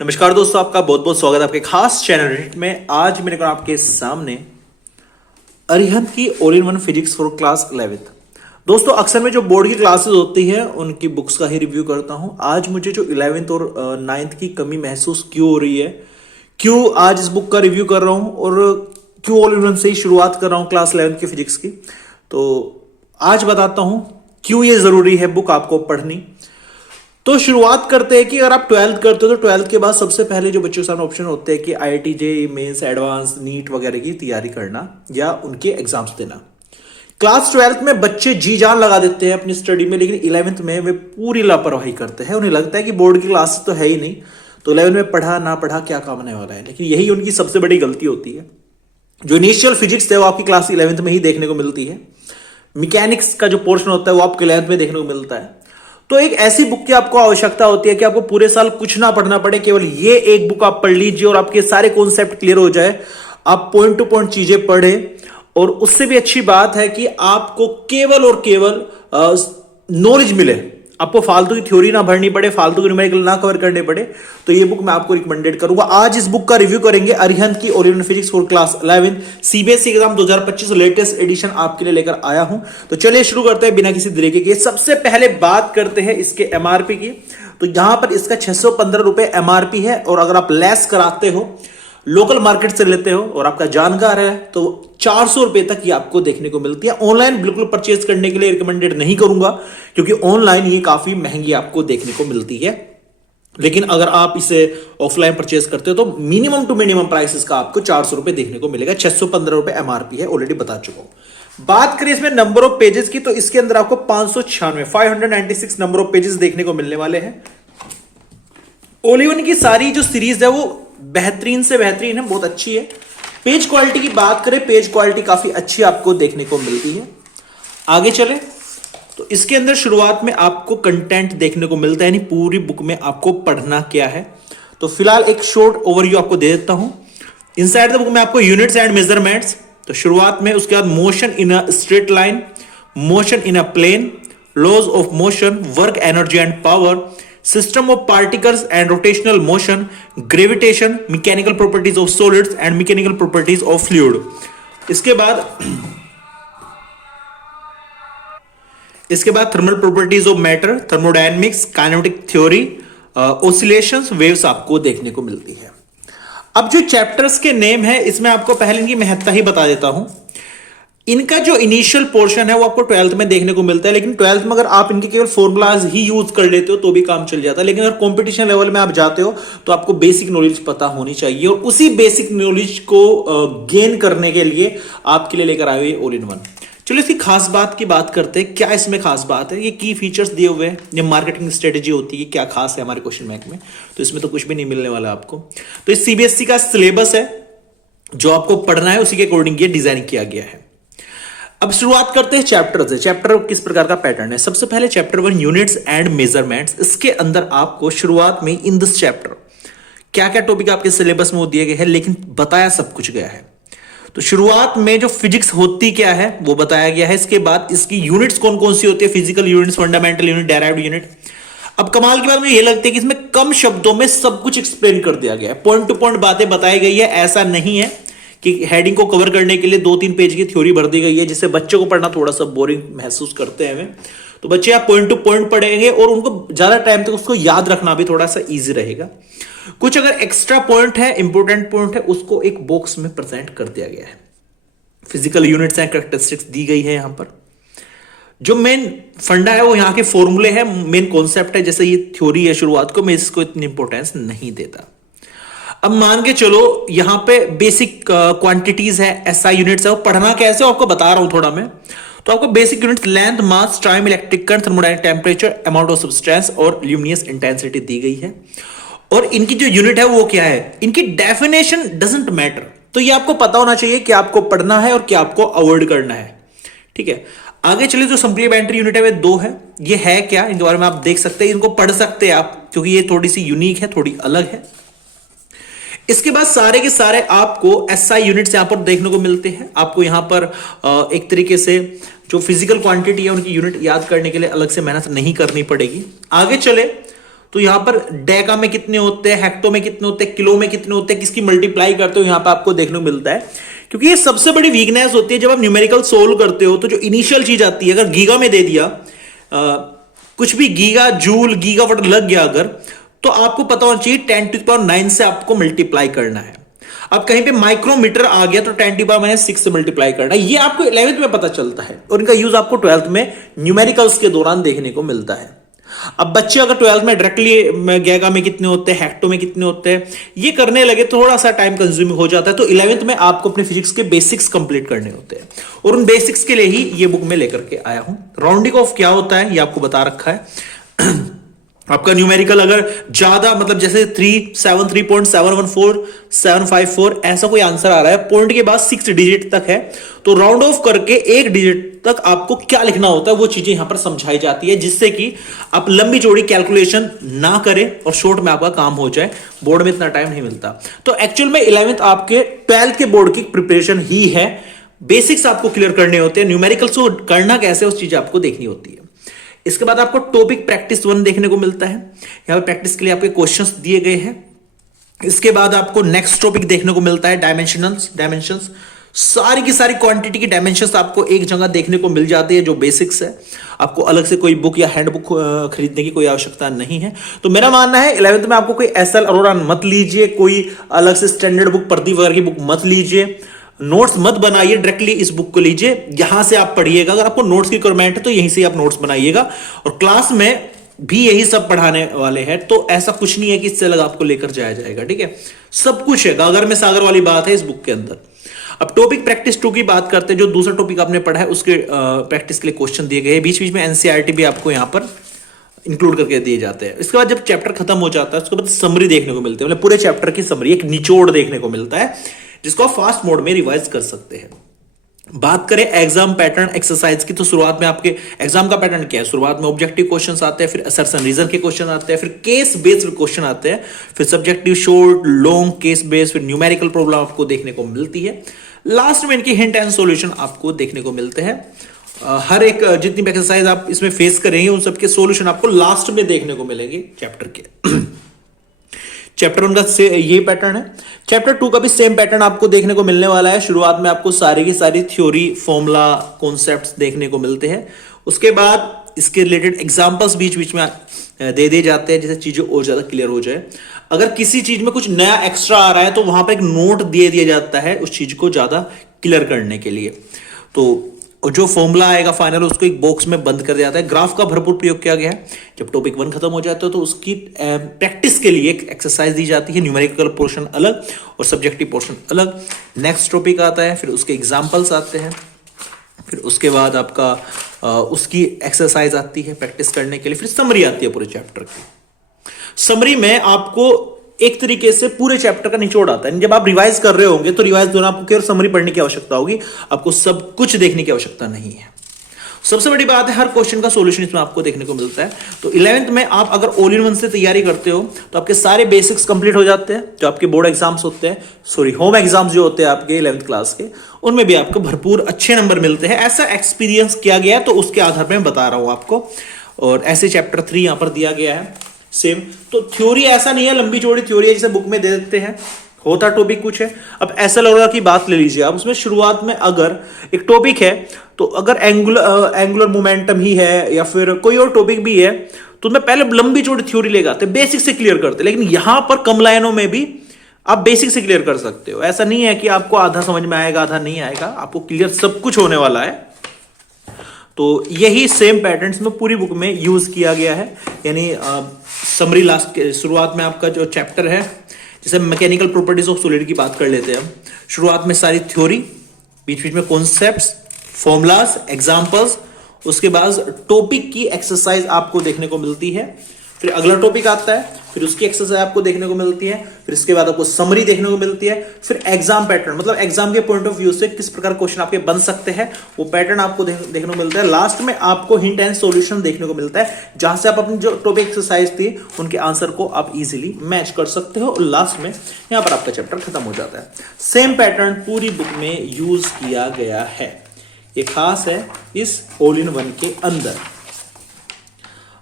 नमस्कार दोस्तों, आपका बहुत बहुत स्वागत है आपके खास चैनल हिट में। आज मेरे को आपके सामने अरिहंत की all in one physics for class 11th। दोस्तों, अक्सर में जो बोर्ड की क्लासेस होती है उनकी बुक्स का ही रिव्यू करता हूं। आज मुझे जो 11th और 9th की कमी महसूस क्यों हो रही है, क्यों आज इस बुक का रिव्यू कर रहा हूं और क्यों ऑल इन वन से ही शुरुआत कर रहा हूं क्लास 11th की फिजिक्स की, तो आज बताता हूं क्यों ये जरूरी है बुक आपको पढ़नी। तो शुरुआत करते हैं कि अगर आप 12th करते हो तो 12th के बाद सबसे पहले जो बच्चों के सामने ऑप्शन होते हैं कि IIT JEE mains advanced NEET वगैरह की तैयारी करना या उनके एग्जाम्स देना। क्लास 12th में बच्चे जी जान लगा देते हैं अपनी स्टडी में, लेकिन 11th में वे पूरी लापरवाही करते हैं। उन्हें लगता है कि बोर्ड की क्लास तो है ही नहीं, तो 11th में पढ़ा ना पढ़ा क्या काम आने वाला है। लेकिन यही उनकी सबसे बड़ी गलती होती है। जो इनिशियल फिजिक्स है वो आपकी क्लास 11th में ही देखने को मिलती है। मैकेनिक्स का जो पोर्शन होता है वो आपको 11th में देखने को मिलता है। तो एक ऐसी बुक की आपको आवश्यकता होती है कि आपको पूरे साल कुछ ना पढ़ना पड़े, केवल ये एक बुक आप पढ़ लीजिए और आपके सारे कॉन्सेप्ट क्लियर हो जाए। आप पॉइंट टू पॉइंट चीजें पढ़े, और उससे भी अच्छी बात है कि आपको केवल और केवल नॉलेज मिले, आपको फालतू की थ्योरी ना भरनी पड़े, फालतू की न्यूमेरिकल ना कवर करने पड़े। तो ये बुक मैं आपको रिकमेंडेड करूंगा। आज इस बुक का रिव्यू करेंगे, अरिहंत की all in one physics for class 11 CBSE exam 2025 latest edition आपके लिए लेकर आया हूं। तो चलिए शुरू करते हैं बिना किसी देरी के। सबसे पहले बात करते हैं इसके एमआरपी की। तो यहां पर इसका 615 रुपए एमआरपी है, और अगर आप लेस कराते हो, लोकल मार्केट से लेते हो और आपका जानकार है, तो 400 रुपए तक ये आपको देखने को मिलती है। ऑनलाइन बिल्कुल परचेज करने के लिए रिकमेंडेड नहीं करूंगा, क्योंकि ऑनलाइन ये काफी महंगी आपको देखने को मिलती है। लेकिन अगर आप इसे ऑफलाइन परचेज करते हो तो मिनिमम टू मिनिमम प्राइस इसका आपको 400 रुपए देखने को मिलेगा। 615 रुपए एमआरपी है, ऑलरेडी बता चुका हूं। बात करें इसमें नंबर ऑफ पेजेस की, तो इसके अंदर आपको 596 नंबर ऑफ पेजेस देखने को मिलने वाले हैं। ऑल इन वन की सारी जो सीरीज है वो बेहतरीन से बेहतरीन है, बहुत अच्छी है। पेज क्वालिटी की बात करें, पेज क्वालिटी काफी अच्छी आपको देखने को मिलती है। आगे चले तो इसके अंदर शुरुआत में आपको कंटेंट देखने को मिलता है, यानी पूरी बुक में आपको पढ़ना क्या है। तो फिलहाल एक शॉर्ट ओवरव्यू आपको दे देता हूं। इनसाइड द बुक में आपको यूनिट्स एंड मेजरमेंट्स, तो शुरुआत में उसके बाद motion in a straight line, motion in a plane, laws of motion, work energy and power, system of particles and rotational motion, gravitation, mechanical properties of solids and mechanical properties of fluid। इसके बाद thermal properties of matter, thermodynamics, kinematic theory, oscillations, waves आपको देखने को मिलती है। अब जो chapters के नेम है, इसमें आपको पहले इनकी महत्ता ही बता देता हूं। इनका जो इनिशियल पोर्शन है वो आपको 12th में देखने को मिलता है, लेकिन 12th में अगर आप इनके केवल फॉर्मूलाज ही यूज कर लेते हो तो भी काम चल जाता है। लेकिन अगर कंपटीशन लेवल में आप जाते हो तो आपको बेसिक नॉलेज पता होनी चाहिए, और उसी बेसिक नॉलेज को गेन करने के लिए आपके लिए लेकर आए हुए ऑल इन वन। चलो इसकी खास बात की बात करते हैं। क्या इसमें खास बात है? ये की फीचर्स दिए हुए हैं, ये मार्केटिंग स्ट्रेटेजी होती है, क्या खास है हमारे क्वेश्चन बैंक में, तो इसमें तो कुछ भी नहीं मिलने वाला आपको। तो इस सीबीएसई का सिलेबस है, जो आपको पढ़ना है उसी के अकॉर्डिंग ये डिजाइन किया गया है। अब शुरुआत करते हैं चैप्टर से। चैप्टर किस प्रकार का पैटर्न है? सबसे पहले चैप्टर 1 यूनिट्स एंड मेजरमेंट्स। इसके अंदर आपको शुरुआत में इन दिस चैप्टर क्या क्या टॉपिक आपके सिलेबस में वो दिए गए हैं, लेकिन बताया सब कुछ गया है। तो शुरुआत में जो फिजिक्स होती क्या है वो बताया गया है। इसके बाद इसकी यूनिट्स कौन कौन सी होती है, physical units, fundamental unit, derived unit. अब कमाल की बात मुझे ये लगती है कि इसमें कम शब्दों में सब कुछ एक्सप्लेन कर दिया गया है, पॉइंट टू पॉइंट बातें बताई गई है। ऐसा नहीं है कि हेडिंग को कवर करने के लिए 2-3 पेज की थ्योरी भर दी गई है, जिससे बच्चों को पढ़ना थोड़ा सा बोरिंग महसूस करते हैं। तो बच्चे आप पॉइंट टू पॉइंट पढ़ेंगे और उनको ज्यादा टाइम तक उसको याद रखना भी थोड़ा सा इजी रहेगा। कुछ अगर एक्स्ट्रा पॉइंट है, इंपोर्टेंट पॉइंट है, उसको एक बॉक्स में प्रेजेंट कर दिया गया है। फिजिकल यूनिट्स एंड कैरेक्टरिस्टिक्स दी गई है। यहां पर जो मेन फंडा है वो यहाँ के फॉर्मूले है, मेन कॉन्सेप्ट है। जैसे ये थ्योरी है शुरुआत को, मैं इसको इतनी इंपॉर्टेंस नहीं देता। अब मान के चलो यहां पे बेसिक क्वांटिटीज है, एसआई यूनिट्स है, वो पढ़ना कैसे आपको बता रहा हूं थोड़ा मैं। तो आपको basic units length, mass, time, electric current, thermodynamic temperature, amount of substance और ल्यूमिनस इंटेंसिटी दी गई है। और इनकी जो यूनिट है वो क्या है, इनकी डेफिनेशन डजंट मैटर। तो ये आपको पता होना चाहिए कि आपको पढ़ना है और क्या आपको अवॉइड करना है। ठीक है, आगे चले जो सप्लीमेंट्री यूनिट है वे 2 है। ये है क्या, इनके बारे में आप देख सकते हैं, इनको पढ़ सकते हैं आप, क्योंकि ये थोड़ी सी यूनिक है, थोड़ी अलग है। इसके बाद सारे के सारे आपको एसआई यूनिट्स यहां पर देखने को मिलते हैं। आपको यहां पर एक तरीके से जो फिजिकल क्वांटिटी है उनकी यूनिट याद करने के लिए अलग से मेहनत नहीं करनी पड़ेगी। आगे चले तो यहां पर डेका में कितने होते हैं, हेक्टो में कितने होते हैं, किलो में कितने होते हैं, किसकी मल्टीप्लाई करते हो, यहां पर आपको देखने को मिलता है। क्योंकि ये सबसे बड़ी वीकनेस होती है जब आप न्यूमेरिकल सोल्व करते हो, तो जो इनिशियल चीज आती है, अगर गीगा में दे दिया कुछ भी, गीगा जूल गीगावाट लग गया अगर, तो आपको पता होना चाहिए 10⁹ से आपको मल्टीप्लाई करना है। अब कहीं पे माइक्रोमीटर आ गया तो 10⁻⁶ से मल्टीप्लाई करना है। ये आपको 11th में पता चलता है और इनका यूज आपको 12th में न्यूमेरिकल्स के दौरान देखने को मिलता है। अब बच्चे अगर 12th में डायरेक्टली गैगा में कितने होते हैं, हेक्टो में कितने होते हैं, ये करने लगे थोड़ा सा टाइम कंज्यूमिंग हो जाता है। तो 11th में आपको अपने फिजिक्स के बेसिक्स कंप्लीट करने होते हैं और उन बेसिक्स के लिए ही ये बुक में लेकर के आया हूं। राउंडिंग ऑफ क्या होता है ये आपको बता रखा है। आपका न्यूमेरिकल अगर ज्यादा, मतलब जैसे 373.714 ऐसा कोई आंसर आ रहा है, पॉइंट के बाद 6 डिजिट तक है, तो राउंड ऑफ करके 1 डिजिट तक आपको क्या लिखना होता है वो चीजें यहां पर समझाई जाती है, जिससे कि आप लंबी चौड़ी कैलकुलेशन ना करें और शॉर्ट में आपका काम हो जाए। बोर्ड में इतना टाइम नहीं मिलता। तो एक्चुअल में 11th आपके 12th के बोर्ड की प्रिपरेशन ही है। बेसिक्स आपको क्लियर करने होते हैं, न्यूमेरिकल्स को करना कैसे उस चीज आपको देखनी होती है। इसके बाद आपको टॉपिक प्रैक्टिस 1 देखने को मिलता है। यहां पर प्रैक्टिस के लिए आपके क्वेश्चंस दिए गए हैं। इसके बाद आपको नेक्स्ट टॉपिक देखने को मिलता है डायमेंशंस। सारी की सारी क्वांटिटी की डायमेंशंस आपको एक जगह देखने को मिल जाती है, जो बेसिक्स है। आपको अलग से कोई बुक या हैंड बुक खरीदने की कोई आवश्यकता नहीं है। तो मेरा मानना है 11th में आपको कोई एसएल अरोड़ा मत लीजिए, कोई अलग से स्टैंडर्ड बुक, प्रदीप वगैरह की बुक मत लीजिए, नोट्स मत बनाइए, डायरेक्टली इस बुक को लीजिए, यहां से आप पढ़िएगा। अगर आपको नोट्स की रिक्वायरमेंट है तो यहीं से आप नोट्स बनाइएगा, और क्लास में भी यही सब पढ़ाने वाले हैं, तो ऐसा कुछ नहीं है कि इससे अलग आपको लेकर जाया जाएगा। ठीक है, सब कुछ है, गागर में सागर वाली बात है इस बुक के अंदर। अब टॉपिक प्रैक्टिस 2 की बात करते हैं। जो दूसरा टॉपिक आपने पढ़ा है उसके प्रैक्टिस के लिए क्वेश्चन दिए गए, बीच बीच में एनसीईआरटी भी आपको यहां पर इंक्लूड करके दिए जाते हैं। इसके बाद जब चैप्टर खत्म हो जाता है उसके बाद समरी देखने को मिलती है, मतलब पूरे चैप्टर की समरी, एक निचोड़ देखने को मिलता है, जिसको आप फास्ट मोड में रिवाइज कर सकते हैं। बात करें एग्जाम पैटर्न एक्सरसाइज की, तो शुरुआत में आपके एग्जाम का पैटर्न क्या है? शुरुआत में ऑब्जेक्टिव क्वेश्चंस आते हैं, फिर असर्शन रीजन के क्वेश्चन आते हैं, फिर केस बेस्ड क्वेश्चन आते हैं, फिर subjective, short, long, case based, फिर न्यूमेरिकल प्रॉब्लम आपको देखने को मिलती है। लास्ट में इनकी हिंट एंड सॉल्यूशन आपको देखने को मिलते हैं। हर एक जितनी भी एक्सरसाइज आप इसमें फेस करेंगे उन सबके सॉल्यूशन आपको लास्ट में देखने को मिलेंगे चैप्टर के। चैप्टर 1 का ये पैटर्न है। चैप्टर 2 का भी सेम पैटर्न आपको देखने को मिलने वाला है। शुरुआत में आपको सारी की सारी थ्योरी, फॉर्मूला, कॉन्सेप्ट्स देखने को मिलते हैं। उसके बाद इसके रिलेटेड एग्जांपल्स बीच बीच में दे दिए जाते हैं, जिससे चीजें और ज्यादा क्लियर हो जाए। अगर किसी चीज में कुछ नया एक्स्ट्रा आ रहा है तो वहां पर एक नोट दे दिया जाता है उस चीज को ज्यादा क्लियर करने के लिए। तो और जो फॉर्मूला आएगा फाइनल उसको एक बॉक्स में बंद कर दिया जाता है। ग्राफ का भरपूर प्रयोग किया गया है। जब टॉपिक 1 खत्म हो जाता है तो उसकी प्रैक्टिस के लिए एक एक्सरसाइज दी जाती है, न्यूमेरिकल पोर्शन अलग और सब्जेक्टिव पोर्शन अलग। नेक्स्ट टॉपिक आता है, फिर उसके एग्जाम्पल्स आते हैं, फिर उसके बाद आपका उसकी एक्सरसाइज आती है प्रैक्टिस करने के लिए, फिर समरी आती है पूरे चैप्टर की। समरी में आपको एक तरीके से पूरे चैप्टर का निचोड़ आता है। जब आप रिवाइज कर रहे होंगे तो रिवाइज दौरान आपको केवल समरी पढ़ने की आवश्यकता होगी, आपको सब कुछ देखने की आवश्यकता नहीं है। सबसे बड़ी बात है हर क्वेश्चन का सॉल्यूशन इसमें आपको देखने को मिलता है। तो 11th में आप अगर ऑल इन वन से तैयारी करते हो तो आपके सारे बेसिक्स कंप्लीट हो जाते हैं। जो आपके बोर्ड एग्जाम्स होते हैं, सॉरी होम एग्जाम्स जो होते हैं आपके 11th क्लास के, उनमें भी आपको भरपूर अच्छे नंबर मिलते हैं। ऐसा एक्सपीरियंस किया गया है तो उसके आधार पर मैं बता रहा हूं आपको। और ऐसे चैप्टर 3 यहां पर दिया गया है सेम। तो थ्योरी ऐसा नहीं है लंबी चौड़ी थ्योरी है जैसे बुक में दे देते हैं, होता टॉपिक कुछ है। अब एसएल अरोड़ा की बात ले लीजिए आप, उसमें शुरुआत में अगर एक टॉपिक है तो अगर एंगुलर मोमेंटम ही है या फिर कोई और टॉपिक भी है तो मैं पहले लंबी चौड़ी थ्योरी लेकर आते, बेसिक से क्लियर करते। लेकिन यहां पर कम लाइनों में भी आप बेसिक से क्लियर कर सकते हो। ऐसा नहीं है कि आपको आधा समझ में आएगा आधा नहीं आएगा, आपको क्लियर सब कुछ होने वाला है। तो यही सेम पैटर्न्स में पूरी बुक में यूज किया गया है। यानी समरी लास्ट के शुरुआत में आपका जो चैप्टर है, जैसे मैकेनिकल प्रॉपर्टीज ऑफ सॉलिड की बात कर लेते हैं हम। शुरुआत में सारी थ्योरी, बीच बीच में कॉन्सेप्ट्स, फॉर्मूलाज, एग्जांपल्स, उसके बाद टॉपिक की एक्सरसाइज आपको देखने को मिलती है। फिर अगला टॉपिक आता है, फिर उसकी एक्सरसाइज आपको देखने को मिलती है, फिर इसके बाद आपको समरी देखने को मिलती है, फिर एग्जाम पैटर्न, मतलब एग्जाम के पॉइंट ऑफ व्यू से किस प्रकार क्वेश्चन आपके बन सकते हैं वो पैटर्न आपको देखने को मिलता है। लास्ट में आपको हिंट एंड सॉल्यूशन देखने को मिलता है, जहां से आप अपनी जो टॉपिक एक्सरसाइज थी उनके आंसर को आप इजीली मैच कर सकते हो और लास्ट में यहां पर आपका चैप्टर खत्म हो जाता है। सेम पैटर्न पूरी बुक में यूज किया गया है, ये खास है इस ऑल इन वन के अंदर।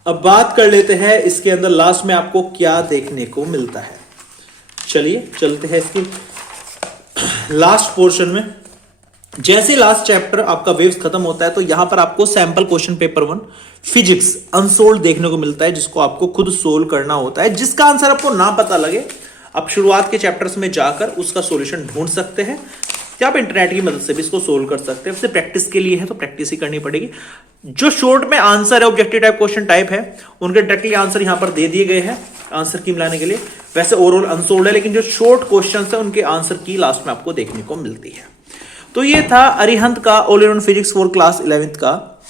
अब बात कर लेते हैं इसके अंदर लास्ट में आपको क्या देखने को मिलता है। चलिए चलते हैं इसके लास्ट पोर्शन में। जैसे लास्ट चैप्टर आपका वेव्स खत्म होता है तो यहां पर आपको sample question paper 1 physics unsold देखने को मिलता है, जिसको आपको खुद सोल्व करना होता है। जिसका आंसर आपको ना पता लगे, आप शुरुआत के चैप्टर्स में जाकर उसका सॉल्यूशन ढूंढ सकते हैं, या आप इंटरनेट की मदद से भी इसको सोल्व कर सकते हैं। वैसे प्रैक्टिस के लिए है तो प्रैक्टिस ही करनी पड़ेगी। जो शॉर्ट में आंसर है, ऑब्जेक्टिव टाइप क्वेश्चन टाइप है, उनके डायरेक्टली आंसर यहां पर दे दिए गए हैं आंसर की मिलाने के लिए। वैसे ओवरऑल अनसोल्ड है, लेकिन जो शॉर्ट क्वेश्चन है उनके आंसर की लास्ट में आपको देखने को मिलती है। तो ये था अरिहंत का all in one physics for class 11th का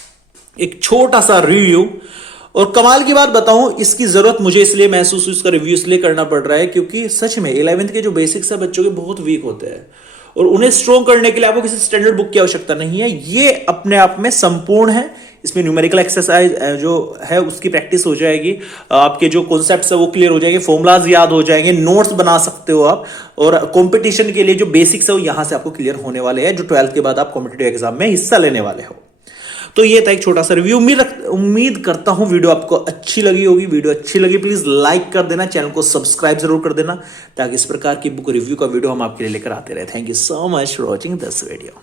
एक छोटा सा रिव्यू। और कमाल की बात बताऊं, इसकी जरूरत मुझे इसलिए महसूस हुई, इसका रिव्यू इसलिए करना पड़ रहा है क्योंकि सच में 11th के जो बेसिक्स है बच्चों के बहुत वीक होते हैं, और उन्हें स्ट्रॉन्ग करने के लिए आपको किसी स्टैंडर्ड बुक की आवश्यकता नहीं है। ये अपने आप में संपूर्ण है। इसमें न्यूमेरिकल एक्सरसाइज जो है उसकी प्रैक्टिस हो जाएगी, आपके जो कॉन्सेप्ट्स है वो क्लियर हो जाएंगे, फॉर्मुलाज याद हो जाएंगे, नोट्स बना सकते हो आप, और कंपटीशन के लिए जो बेसिक्स है वो यहां से आपको क्लियर होने वाले हैं, जो 12th के बाद आप कॉम्पिटिटिव एग्जाम में हिस्सा लेने वाले हो। तो ये था एक छोटा सा रिव्यू। उम्मीद करता हूं वीडियो आपको अच्छी लगी होगी। वीडियो अच्छी लगी प्लीज लाइक कर देना, चैनल को सब्सक्राइब जरूर कर देना, ताकि इस प्रकार की बुक रिव्यू का वीडियो हम आपके लिए लेकर आते रहे। Thank you so much for watching this video.